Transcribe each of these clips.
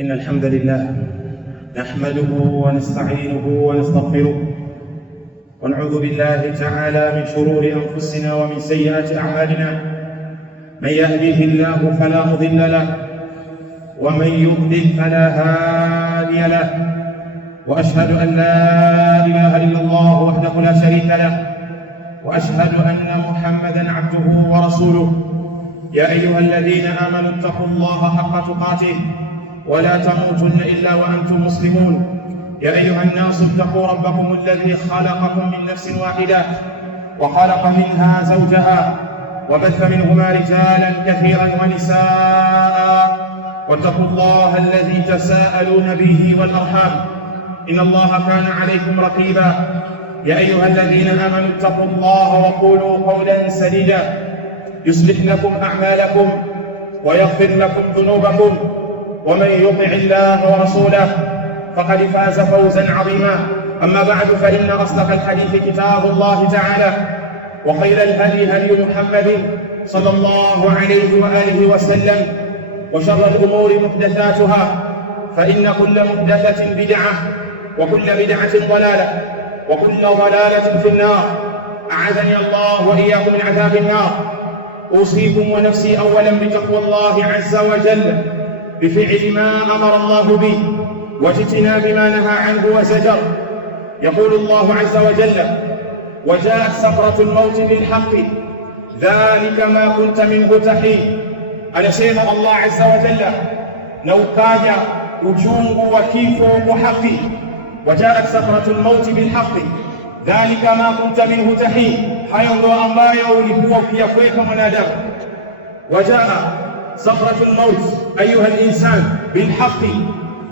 إن الحمد لله نحمده ونستعينه ونستغفره ونعوذ بالله تعالى من شرور أنفسنا ومن سيئات أعمالنا. من يهده الله فلا مضل له ومن يضلل فلا هادي له، وأشهد أن لا إله إلا الله وحده لا شريك له، وأشهد أن محمدًا عبده ورسوله. يا أيها الذين آمنوا اتقوا الله حق تقاته ولا تموتن إلا وأنتم مسلمون. يا أيها الناس اتقوا ربكم الذي خلقكم من نفس واحدة وخلق منها زوجها وبث منهما رجالا كثيرا ونساء، واتقوا الله الذي تساءلون به والأرحام إن الله كان عليكم رقيبا. يا أيها الذين آمنوا اتقوا الله وقولوا قولا سديدا يصلح لكم أعمالكم ويغفر لكم ذنوبكم، ومن يطع الله ورسوله فقد فاز فوزا عظيما. أما بعد، فإن أصدق الحديث كتاب الله تعالى، وخير الهدي هدي محمد صلى الله عليه وآله وسلم، وشر الأمور محدثاتها، فإن كل محدثة بدعة وكل بدعة ضلالة وكل ضلالة في النار. أعاذني الله وإياكم من عذاب النار. أوصيكم ونفسي أولا بتقوى الله عز وجل، بفعل ما أمر الله به واجتناب ما نهى عنه وزجر. يقول الله عز وجل: وجاءت سكرة الموت بالحق ذلك ما كنت منه تحيد. anasema Allah azza wa jalla, na ukaja uchungu wa kifo kwa haki. Wajaat sakratul mauti bilhaqi dhalika ma kunta minhu tahid, hayo ndo ambayo ulikuwa ukiyakweka mwanadamu. Wajaa sakratul maut ayuha al-insan bilhaqi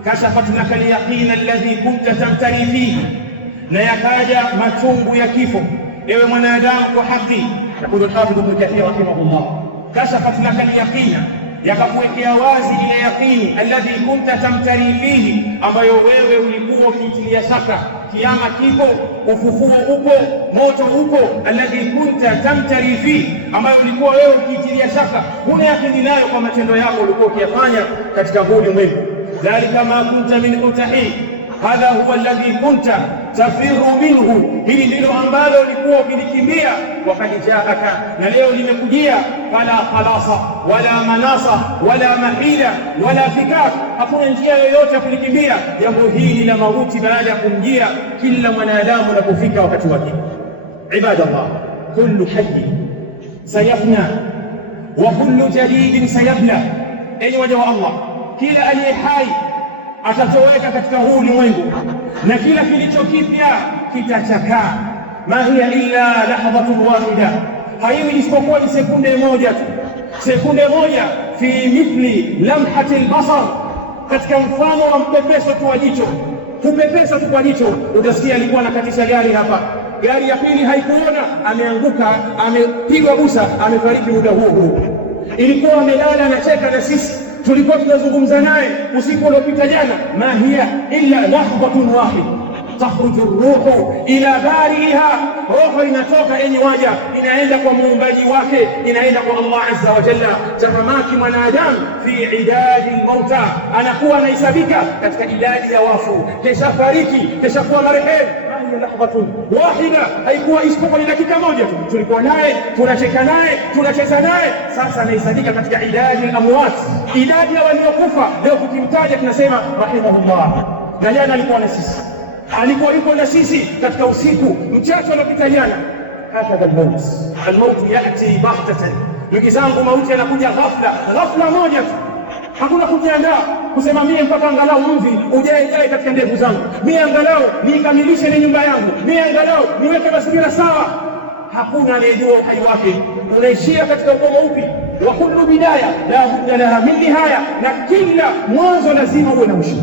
kashafat laka al-yaqin alladhi kunta tamtari fihi, na yakaja machungu ya kifo ewe mwanadamu kwa haki. Yaqulu al-hafidh ibn Kathir rahimahullah, kashafat laka al-yaqina, yakakuwekea wazi ile yaqini alladhi kunta tamtari fihi, ambayo wewe ulikuwa ukitilia shaka. Kiyama kipo, ufufuo upo, moto upo. Alladhi kunta tamtari fihi, ambayo ulikuwa wewe ukitilia shaka, huna yaqini nayo kwa matendo yako ulikuwa ukiyafanya katika huu ulimwengu. Dhalika ma kunta minhu tahid, hadha huwa alladhi kunta tafiru minhu, hili ndilo ambalo ulikuwa ukilikimbia. Wakad jaaka, na leo limekujia. Fala khalasa wala manasa wala mahila wala fikak, hakuna njia yoyote ya kulikimbia jambo hili la mauti baada ya kumjia kila mwanadamu unapofika wakati wake. Ibadallah, kullu hayy sayafna wa kullu jadidin sayabla. Enyi waja wa Allah, kila aliye hai atatoweka katika huu ulimwengu, na kila kilicho kipya kitachakaa. Ma hiya illa lahdhatun wahida, haiwi isipokuwa ni sekunde moja tu. Sekunde moja fi mithli lamhati albasar, katika mfano wa mpepeso tu wa jicho. Kupepesa tu kwa jicho, utasikia alikuwa anakatisha gari hapa, gari ya pili haikuona, ameanguka, amepigwa busa, amefariki muda huo huo. Ilikuwa amelala anacheka na sisi, tulikuwa tunazungumza naye usiku uliopita jana. Ma hiya illa lahdhatun wahid takhruju ruhu ila bariha, roho inatoka enyi waja, inaenda kwa muumbaji wake, inaenda kwa Allah azza wa jalla. Tahamaki mwanadamu fi idadi almauta, anakuwa anahesabika katika idadi ya wafu, kesha fariki, kesha kuwa marehemu. Lahdhatun wahida, haikuwa isipokuwa ni dakika moja tu. Tulikuwa naye, tunacheka naye, tunacheza naye, sasa anahesabika katika idadi al-amwat, idadi ya waliokufa. Leo tukimtaja tunasema rahimahullah, na jana alikuwa na sisi, alikuwa yuko na sisi katika usiku mchache uliopita jana. Hakadha al-maut yati baghtatan, ndugu zangu, mauti yanakuja ghafla moja tu. Hakuna kujiandaa kusema mie mpaka angalau mvi ujae katika ndevu zangu, mie angalau niikamilishe ni nyumba yangu, mie angalau niweke mazingira sawa. Hakuna anayejua uhai wake unaishia katika ukoma upi. Wa kullu bidaya la budda laha min nihaya, na kila mwanzo lazima uwe na mwisho.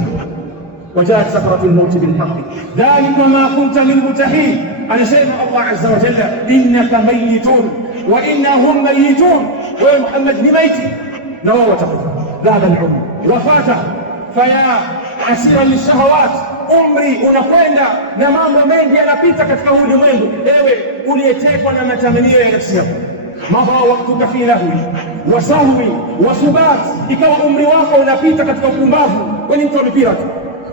Wajaat sakratul maut bilhaqi dhalika ma kunta minhu tahid. Anasema Allah azza wa jalla, innaka mayitun wa innahum mayitun, wewe Muhammad ni maiti na wao watakufa. Dhahaba al-umr wafata faya asira lishahawat, umri unakwenda na mambo mengi yanapita katika ulimwengu. Ewe uliyetekwa na matamanio ya nafsi yako, madha waqtuka fi lahwi wa sahwi wa subat, ikawa umri wako unapita katika upumbavu wewe ni mtu wa mipira tu,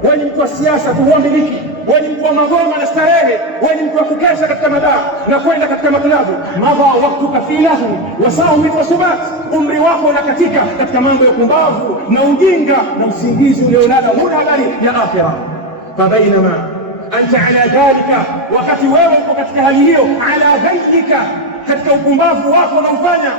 wewe ni mtu wa siasa tu, huamiliki, wewe ni mtu wa magoma na starehe, wewe ni mtu wa kukesha katika madaa na kwenda katika maklabu. Madha waktuka fi lahwi wa sahwi wa subat, umri wako unakatika katika mambo ya kumbavu na ujinga na usingizi uliolala, huna habari ya akhira. Fabainama anta ala dhalika, wakati wewe uko katika hali hiyo, ala ghayrika, katika upumbavu wako unaofanya,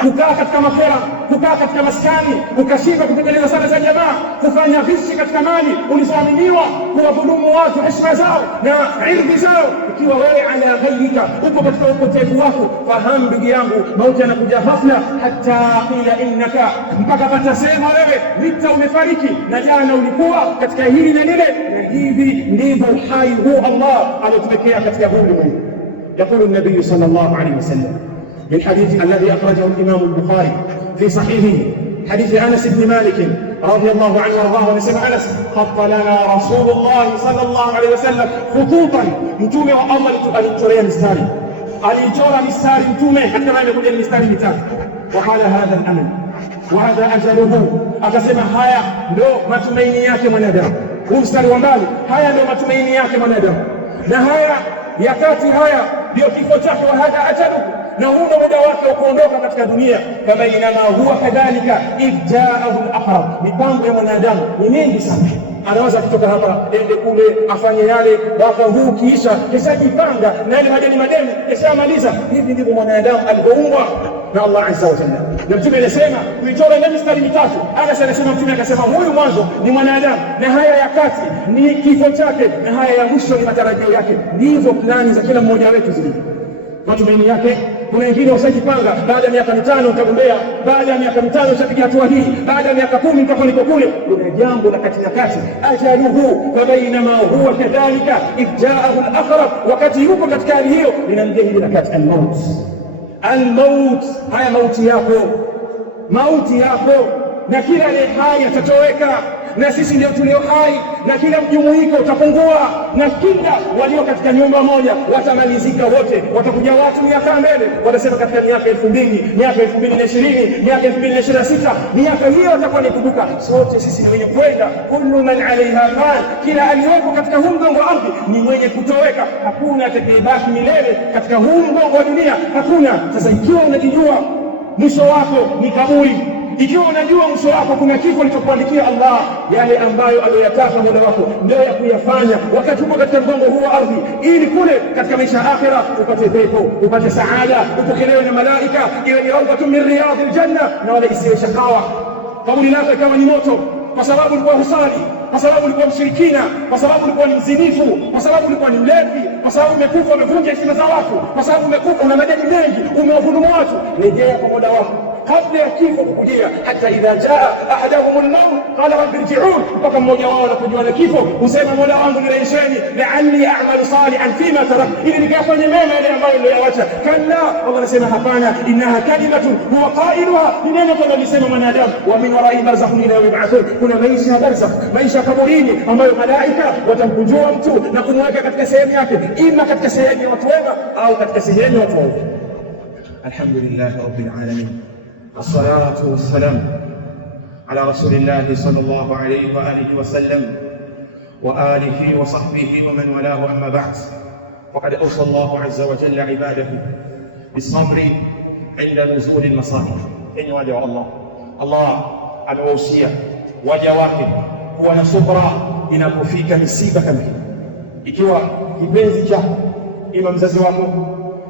kukaa katika mafera, kukaa katika maskani, ukashindwa kutekeleza sala za jamaa, kufanya ghishi katika mali ulizoaminiwa, kuwadhulumu watu heshima zao na irdhi zao. Ikiwa wewe ala ghayrika, uko katika upotevu wako, fahamu ndugu yangu, mauti anakuja ghafla. Hata ila innaka, mpaka patasema wewe mita umefariki na jana ulikuwa katika hili na lile. Na hivi ndivyo uhai huu Allah aliotuwekea katika huu ulimwengu. يقول النبي صلى الله عليه وسلم من حديث الذي أخرجه الإمام البخاري في صحيحه، حديث أنس بن مالك رضي الله عنه وارضاه، ونسمع أنس: خط لنا رسول الله صلى الله عليه وسلم خطوطا. mtume wa Allah alituchorea mistari, alichora mistari mtume katika maana ya mistari mitatu. وقال هذا الأمل وهذا أجله, akasema haya ndio matumaini yake mwanadamu. Huu mstari wa mbali, haya ndio matumaini yake mwanadamu, na haya ya kati, haya ndio kifo chake. Wa hadha ajaluhu, na huu ndio muda wake wa kuondoka katika dunia. Fabainama huwa kadhalika idh jaahu al-aqrab, mipango ya mwanadamu ni mingi sana. Anaweza kutoka hapa ende kule, afanye yale, mwaka huu kiisha kishajipanga na yale madeni kishamaliza. Hivi ndivyo mwanadamu alipoumbwa na Allah azza wa jalla. Na mtume alisema tuichora na mistari mitatu. Anasema mtume akasema, huyu mwanzo ni mwanadamu, na haya ya kati ni kifo chake, na haya ya mwisho ni matarajio yake. Ndivyo plani za kila mmoja wetu zilivyo, matumaini yake. Kuna wengine wasajipanga, baada ya miaka 5 utagombea, baada ya miaka 5 utapiga hatua hii, baada ya miaka 10 utakuwa niko kule. Kuna jambo la kati na kati, ajaluhu fabainama huwa kadhalika idh jaahu al-aqrab, wakati yuko katika hali hiyo linamjia hili la kati, al-maut. Al-maut, haya mauti yako, na kila aliye hai atatoweka, na sisi ndio tulio hai, na kila mjumuiko utapungua, na kila walio katika nyumba moja watamalizika wote. Watakuja watu miaka mbele, watasema katika miaka 2000, miaka 2020, miaka 2026, miaka hiyo watakuwa nikumbuka. Sote sisi ni wenye kwenda, kullu man alaiha fan, kila aliyeko katika huu mgongo wa ardhi ni mwenye kutoweka. Hakuna atakayebaki milele katika huu mgongo wa dunia, hakuna. Sasa ikiwa unajijua mwisho wako ni kaburi, ikiwa unajua mwisho wako kuna kifo alichokuandikia Allah, yale ambayo aliyotaka Mola wako ndio ya kuyafanya wakati uko katika mgongo huu wa ardhi, ili kule katika maisha ya akhira upate pepo, upate saada, upokelewe na malaika, iwe ni rawdatun min riyadil janna, na wala isiwe shakawa. Kaburi lako ikawa ni moto kwa sababu ulikuwa husali, kwa sababu ulikuwa mshirikina, kwa sababu ulikuwa ni mzinifu, kwa sababu ulikuwa ni mlevi, kwa sababu umekufa umevunja heshima za watu, kwa sababu umekufa una madeni mengi, umewahudhumu watu. Rejea kwa Mola wako kabla ya kifo kukujia. Hata idha jaa ahadahum al-maut qala rabbi irji'un, mpaka mmoja wao anapojua na kifo husema, Mola wangu nirejesheni, la'alli a'malu salihan fima tarak, ili nikafanye mema yale ambayo niliyoacha. Kalla, Allah anasema hapana, innaha kalimatun huwa qailuha, ni neno tunalisema mwanadamu. Wa min wara'i barzakhun ila yawmi yub'athun, kuna maisha ya barzakh, maisha kaburini, ambayo malaika watamkunjua mtu na kumweka katika sehemu yake, ima katika sehemu ya watu wema au katika sehemu ya watu waovu. Alhamdulillah rabbil alamin, الصلاة والسلام على رسول الله صلى الله عليه وآله وسلم وآله وصحبه ومن والاه، أما بعد. وقد أوصى الله عز وجل عباده بالصبر عند نزول المصائب. إن وجه الله amewausia waja wake kuwa na subra inapofika misiba kama hii. Ikiwa kipenzi chako, ima mzazi wako,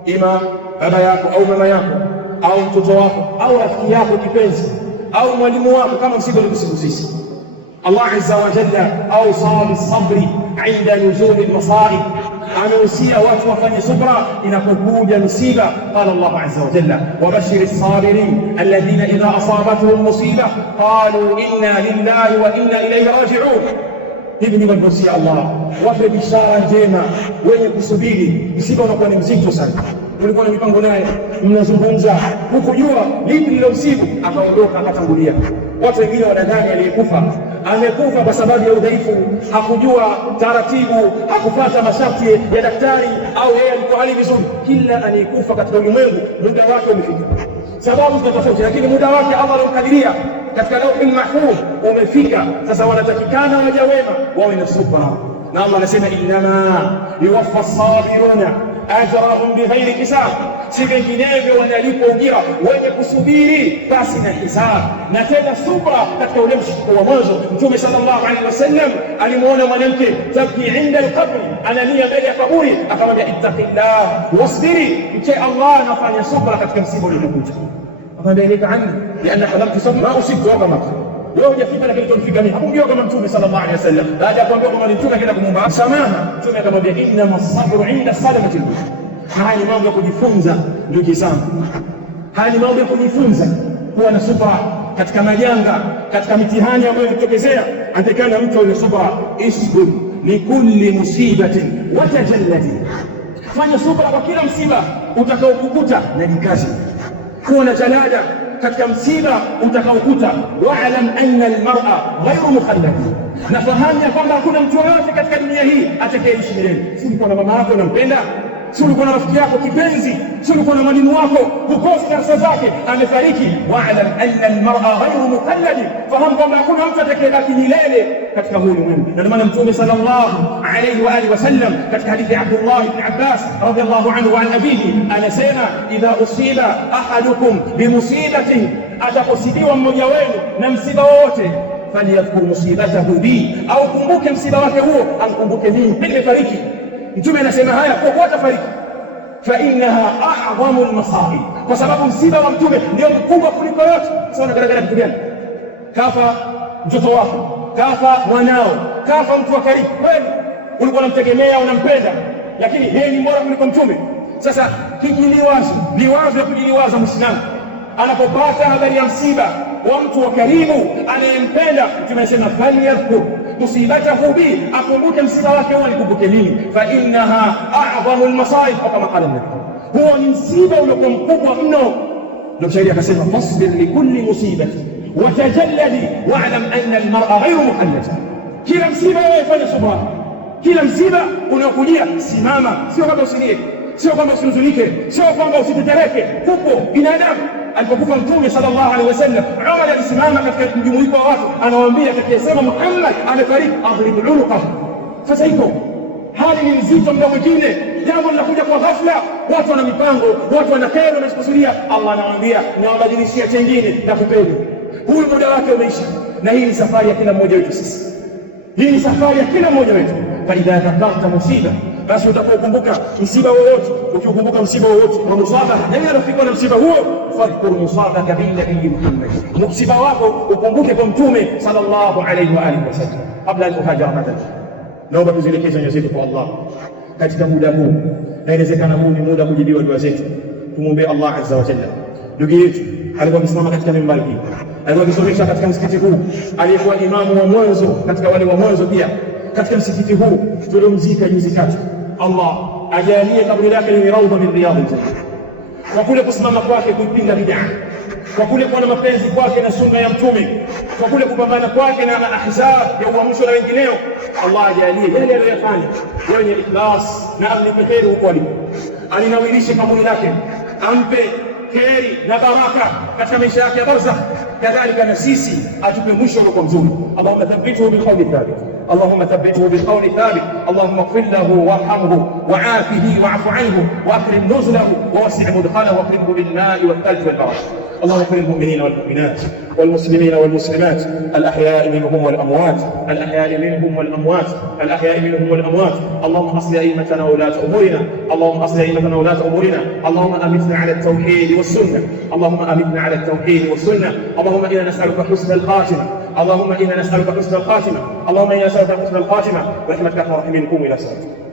ima baba yako au mama yako au mtoto wako au rafiki yako kipenzi au mwalimu wako, kama msiba ulikusibu sisi, Allah azza wa jalla awsa bisabri inda nuzul almasaib, ameusia watu wafanye subra inapokuja misiba. Qala Allah azza wa jalla, wabashir as-sabirin alladhina idha asabatuhum musiba qalu inna lillahi wa inna ilayhi raji'un. Hivi ndivyo alivyosia Allah, wape bishara njema wenye kusubiri. Msiba unakuwa ni mzito sana, ulikuwa na mipango naye, mnazungumza, hukujua lipi lilomsibu, akaondoka akatangulia. Watu wengine wanadhani aliyekufa amekufa kwa sababu ya udhaifu, hakujua taratibu, hakupata masharti ya daktari, au yeye alikuwa hali vizuri. Kila anayekufa katika ulimwengu muda wake umefika, sababu tofauti, lakini muda wake Allah alikadiria. katika lauhul mahfudh umefika. Sasa wanatakikana waja wema wawe na subra, na Allah anasema innama yuwaffa as-sabiruna ajrahum bighairi hisab, si vinginevyo wanalipwa ujira wenye kusubiri basi na hisab. Na tena subra katika ule mshiko wa mwanzo, Mtume sallallahu alaihi wasallam alimuona mwanamke tabki inda al-qabr, analia mbele ya kaburi, akamwambia ittaqillah wasbiri, mche Allah, anafanya subra katika msiba uliokuja. Akamwambia ilika anni lianna lam tusab ma usibtu wa kama wewe hujafika, lakini tulifika mimi. Hakumjua kama Mtume sallallahu alaihi wasallam, baada ya kuambia kwamba Mtume akaenda kumwomba msamaha, Mtume akamwambia inna as-sabru inda sadamatil wujud. Haya ni mambo ya kujifunza ndugu zangu, haya ni mambo ya kujifunza kuwa na subra katika majanga, katika mitihani ambayo inatokezea. Atakana mtu awe na subra. Isbir likulli musibatin wa tajalladi, fanya subra kwa kila msiba utakaokukuta, na jikazi kuwa na jalada katika msiba utakaokuta. Wa'lam anna al-mar'a ghayru mukhallad, na fahamu ya kwamba hakuna mtu yoyote katika dunia hii atakayeishi milele. Si ulikuwa na mama yako unampenda, si ulikuwa na rafiki yako kipenzi, si ulikuwa na mwalimu wako hukosi darasa zake, amefariki. Wa'lam anna al-mar'a ghayru mukhallad, fahamu kwamba hakuna mtu atakayebaki milele katika huu ulimwengu. Na ndio maana Mtume sallallahu alayhi wa alihi wasallam katika hadithi ya Abdullah ibn Abbas radhiyallahu anhu an abihi anasema, idha usiba ahadukum bimusibatin, ataposibiwa mmoja wenu na msiba wowote, falyadhkur musibatahu bi, au kumbuke msiba wake huo, amkumbuke mimi nimefariki. Mtume anasema haya kwa kuwa tafariki, fa innaha a'zamu al-masa'ib, kwa sababu msiba wa Mtume ndio mkubwa kuliko yote. Sasa unagaragara kitu gani? Kafa mtoto wako, kafa mwanao, kafa mtu wa karibu kweli, ulikuwa unamtegemea, unampenda, lakini yeye ni bora kuliko Mtume. Sasa liwazo ya kujiliwaza Muislamu anapopata habari ya msiba wa mtu wa karibu anayempenda, Mtume anasema falyadhkur musibatahu bi, akumbuke msiba wake huo, alikumbuke nini? Fa innaha a'zamu al-masaib, kama qala Nabii, huo ni msiba uliokuwa mkubwa mno. Ndio shairi akasema fasbir likulli musibati wa tajalladi wa'lam anna al-mar'a ghayru muhallad. Kila msiba wewe fanya subra, kila msiba unaokujia simama, sio kwamba usilie, sio kwamba usihuzunike, sio kwamba usitetereke. Huko binadamu alipokufa Mtume sallallahu alaihi wasallam, Umar alisimama katika mjumuiko wa watu, anawaambia atakayesema Muhammad amefariki adhrib unuqahu. Sasa hiko hali ni nzito, muda mwingine jambo linakuja kwa ghafla, watu wana mipango, watu wana kero wanachokusudia. Allah anawaambia nawabadilishia chengine na kupeni, huyu muda wake umeisha. Na hii ni safari ya kila mmoja wetu sisi, hii ni safari ya kila mmoja wetu. Fa idha dhakarta musiba, basi utakapokumbuka msiba wowote, ukikumbuka msiba wowote wa musaba, na anafikwa na msiba huo, fadhkur musabaka bin nabii Muhammad, msiba wako ukumbuke kwa Mtume sallallahu alayhi wa alihi wasallam kabla al-muhajara Madina. Naomba tuzielekeze nyoyo zetu kwa Allah katika muda huu, na inawezekana huu ni muda kujibiwa dua zetu. Tumwombe Allah azza wa jalla. Ndugu yetu alikuwa amesimama katika mimbari hii, alikuwa akisomesha katika msikiti huu, aliyekuwa imamu wa mwanzo katika wale wa mwanzo pia katika msikiti huu tuliomzika juzi kati. Allah ajalie kaburi lake ni raudha min riyadil janna, kwa kule kusimama kwake kuipinga bid'a, kwa kule kuwa na mapenzi kwake na sunna ya Mtume, kwa kule kupambana kwake na ahzab ya uamsho na wengineo. Allah ajalie yale aliyofanya yenye ikhlas, na amlipe kheri huko alipo, alinawirishe kaburi lake, ampe kheri na baraka katika maisha yake ya barzakh. Kadhalika na sisi atupe mwisho uliokuwa mzuri. Allahumma thabbithu bil qawli thabit, اللهم ثبته بالقول الثابت. اللهم اغفر له وارحمه وعافه واعف عنه واكرم نزله ووسع مدخله واكرمه بالماء والثلج والبرد. اللهم اغفر للمؤمنين والمؤمنات والمسلمين والمسلمات الأحياء منهم والأموات، الأحياء منهم والأموات، الأحياء منهم والأموات. اللهم أصلح أئمتنا وولاة أمورنا، اللهم أصلح أئمتنا وولاة أمورنا. اللهم أمتنا على التوحيد والسنة، اللهم أمتنا على التوحيد والسنة. اللهم إنا نسألك حسن الخاتمة، اللهم إنا نسألك حسن الخاتمة، اللهم إنا نسألك حسن الخاتمة برحمتك يا أرحم الراحمين. قوموا إلى صلاتكم.